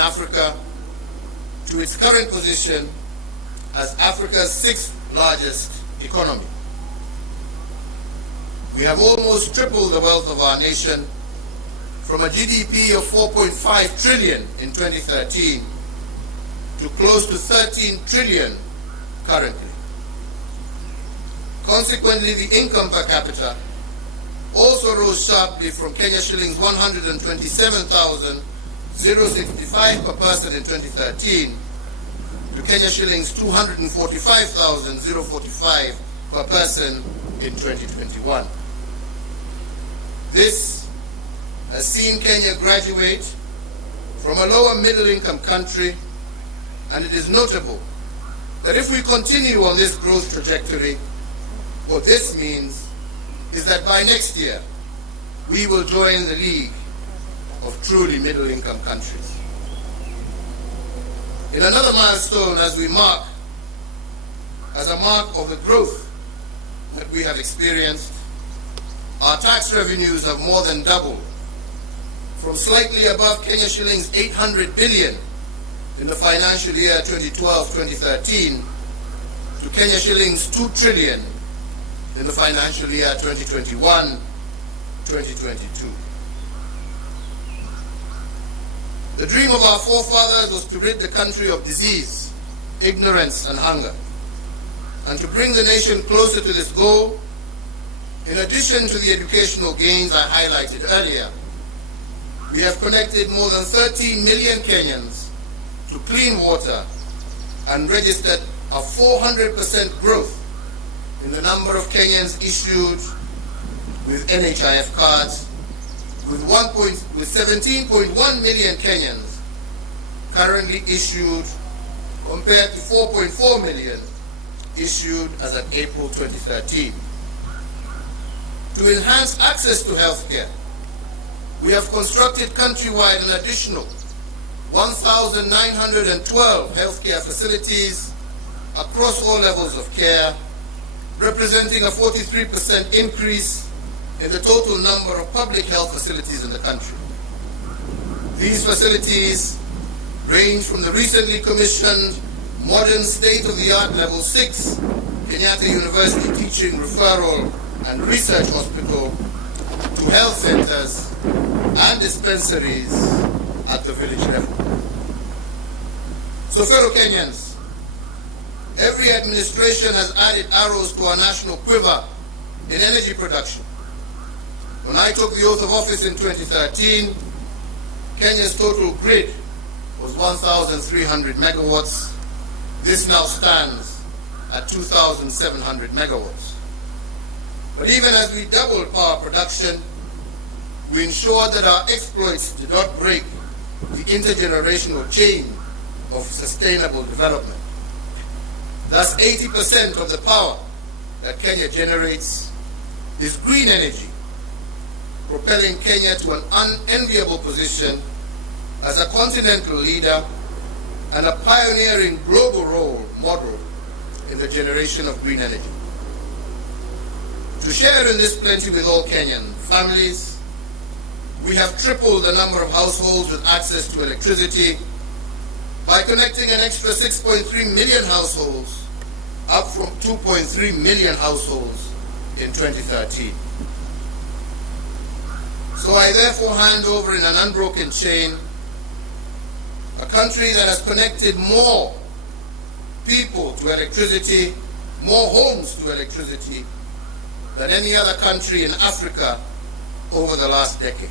in Africa to its current position as Africa's 6th largest economy. We have almost tripled the wealth of our nation from a GDP of 4.5 trillion in 2013 to close to 13 trillion currently. Consequently, the income per capita also rose sharply from Kenya shillings 127,065 per person in 2013 to Kenya shillings 245,045 per person in 2021. This has seen Kenya graduate from a lower middle income country, and it is notable that if we continue on this growth trajectory, what this means is that by next year, we will join the league of truly middle-income countries. In another milestone as a mark of the growth that we have experienced, our tax revenues have more than doubled from slightly above Kenya shillings 800 billion in the financial year 2012-2013 to Kenya shillings 2 trillion in the financial year 2021-2022. The dream of our forefathers was to rid the country of disease, ignorance, and hunger. And to bring the nation closer to this goal, in addition to the educational gains I highlighted earlier, we have connected more than 13 million Kenyans to clean water and registered a 400% growth in the number of Kenyans issued with NHIF cards, with 17.1 million Kenyans currently issued compared to 4.4 million issued as of April 2013. To enhance access to health care, we have constructed countrywide an additional 1,912 healthcare facilities across all levels of care, representing a 43% increase in the total number of public health facilities in the country. These facilities range from the recently commissioned modern state-of-the-art Level 6 Kenyatta University Teaching, Referral and Research Hospital to health centers and dispensaries at the village level. So, fellow Kenyans, every administration has added arrows to our national quiver in energy production. When I took the oath of office in 2013, Kenya's total grid was 1,300 megawatts. This now stands at 2,700 megawatts. But even as we doubled power production, we ensured that our exploits did not break the intergenerational chain of sustainable development. Thus, 80% of the power that Kenya generates is green energy, propelling Kenya to an unenviable position as a continental leader and a pioneering global role model in the generation of green energy. To share in this plenty with all Kenyan families, we have tripled the number of households with access to electricity by connecting an extra 6.3 million households, up from 2.3 million households in 2013. So I therefore hand over in an unbroken chain a country that has connected more people to electricity, more homes to electricity than any other country in Africa over the last decade.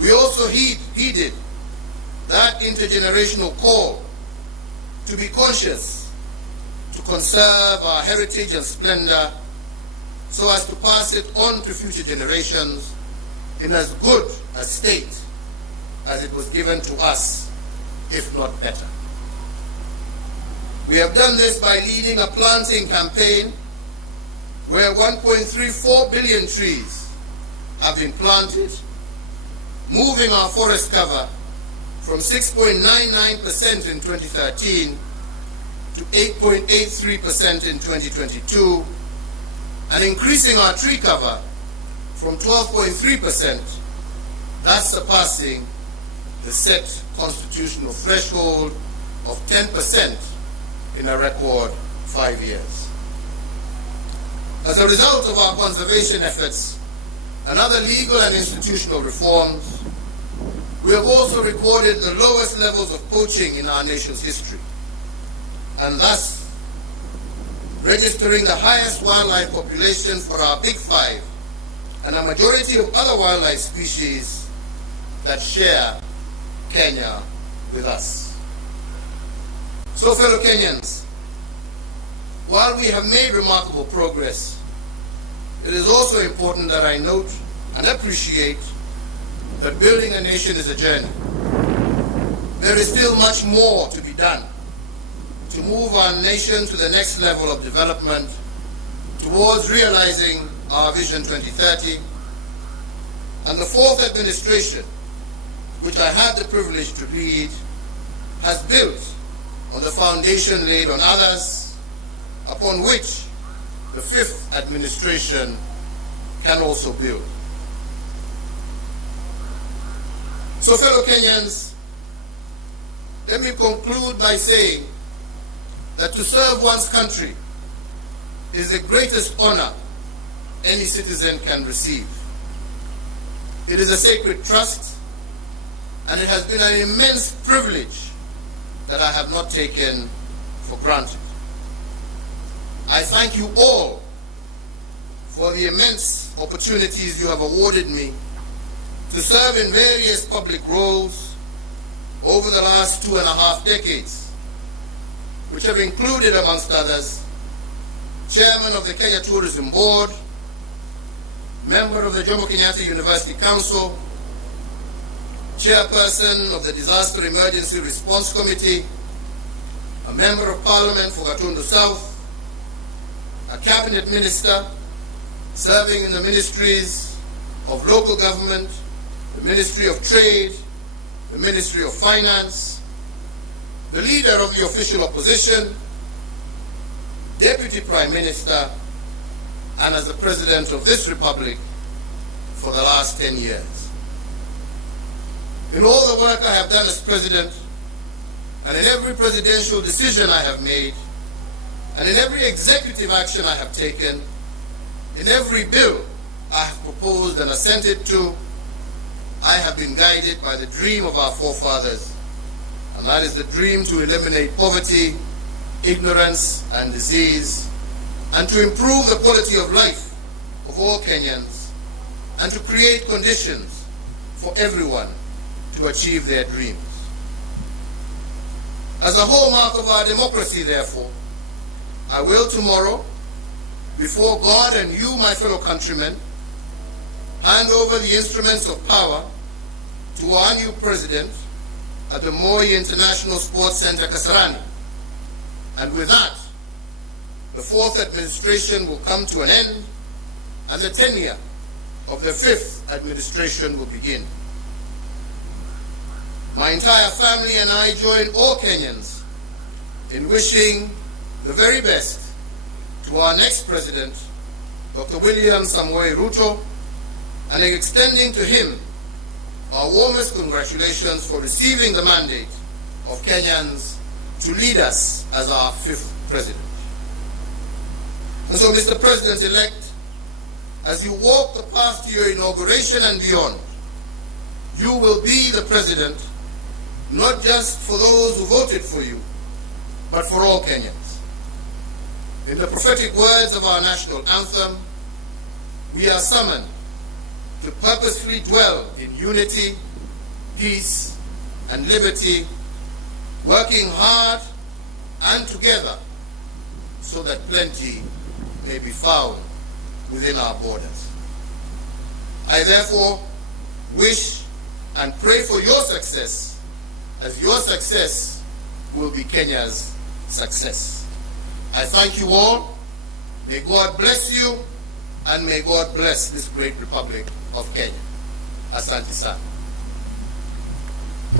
We also heeded that intergenerational call to be conscious, to conserve our heritage and splendor so as to pass it on to future generations in as good a state as it was given to us, if not better. We have done this by leading a planting campaign where 1.34 billion trees have been planted, moving our forest cover from 6.99% in 2013 to 8.83% in 2022, and increasing our tree cover from 12.3%, thus surpassing the set constitutional threshold of 10% in a record 5 years. As a result of our conservation efforts and other legal and institutional reforms, we have also recorded the lowest levels of poaching in our nation's history, and thus registering the highest wildlife population for our Big Five and a majority of other wildlife species that share Kenya with us. So, fellow Kenyans, while we have made remarkable progress, it is also important that I note and appreciate that building a nation is a journey. There is still much more to be done to move our nation to the next level of development towards realizing our Vision 2030. And the fourth administration, which I had the privilege to lead, has built on the foundation laid on others, upon which the fifth administration can also build. So, fellow Kenyans, let me conclude by saying that to serve one's country is the greatest honor any citizen can receive. It is a sacred trust, and it has been an immense privilege that I have not taken for granted. I thank you all for the immense opportunities you have awarded me to serve in various public roles over the last 2.5 decades, which have included, amongst others, Chairman of the Kenya Tourism Board, Member of the Jomo Kenyatta University Council, Chairperson of the Disaster Emergency Response Committee, a Member of Parliament for Gatundu South, a Cabinet Minister serving in the Ministries of Local Government, the Ministry of Trade, the Ministry of Finance, the Leader of the Official Opposition, Deputy Prime Minister, and as the President of this Republic for the last 10 years. In all the work I have done as President, and in every presidential decision I have made, and in every executive action I have taken, in every bill I have proposed and assented to, I have been guided by the dream of our forefathers, and that is the dream to eliminate poverty, ignorance, and disease, and to improve the quality of life of all Kenyans, and to create conditions for everyone to achieve their dreams. As a hallmark of our democracy, therefore, I will tomorrow, before God and you, my fellow countrymen, hand over the instruments of power to our new president at the Moi International Sports Center, Kasarani. And with that, the fourth administration will come to an end, and the tenure of the fifth administration will begin. My entire family and I join all Kenyans in wishing the very best to our next president, Dr. William Samoei Ruto, and extending to him our warmest congratulations for receiving the mandate of Kenyans to lead us as our fifth president. And so, Mr. President-elect, as you walk the path to your inauguration and beyond, you will be the president not just for those who voted for you, but for all Kenyans. In the prophetic words of our national anthem, we are summoned to purposefully dwell in unity, peace, and liberty, working hard and together so that plenty may be found within our borders. I therefore wish and pray for your success, as your success will be Kenya's success. I thank you all. May God bless you, and may God bless this great Republic of Kenya. Asante sana.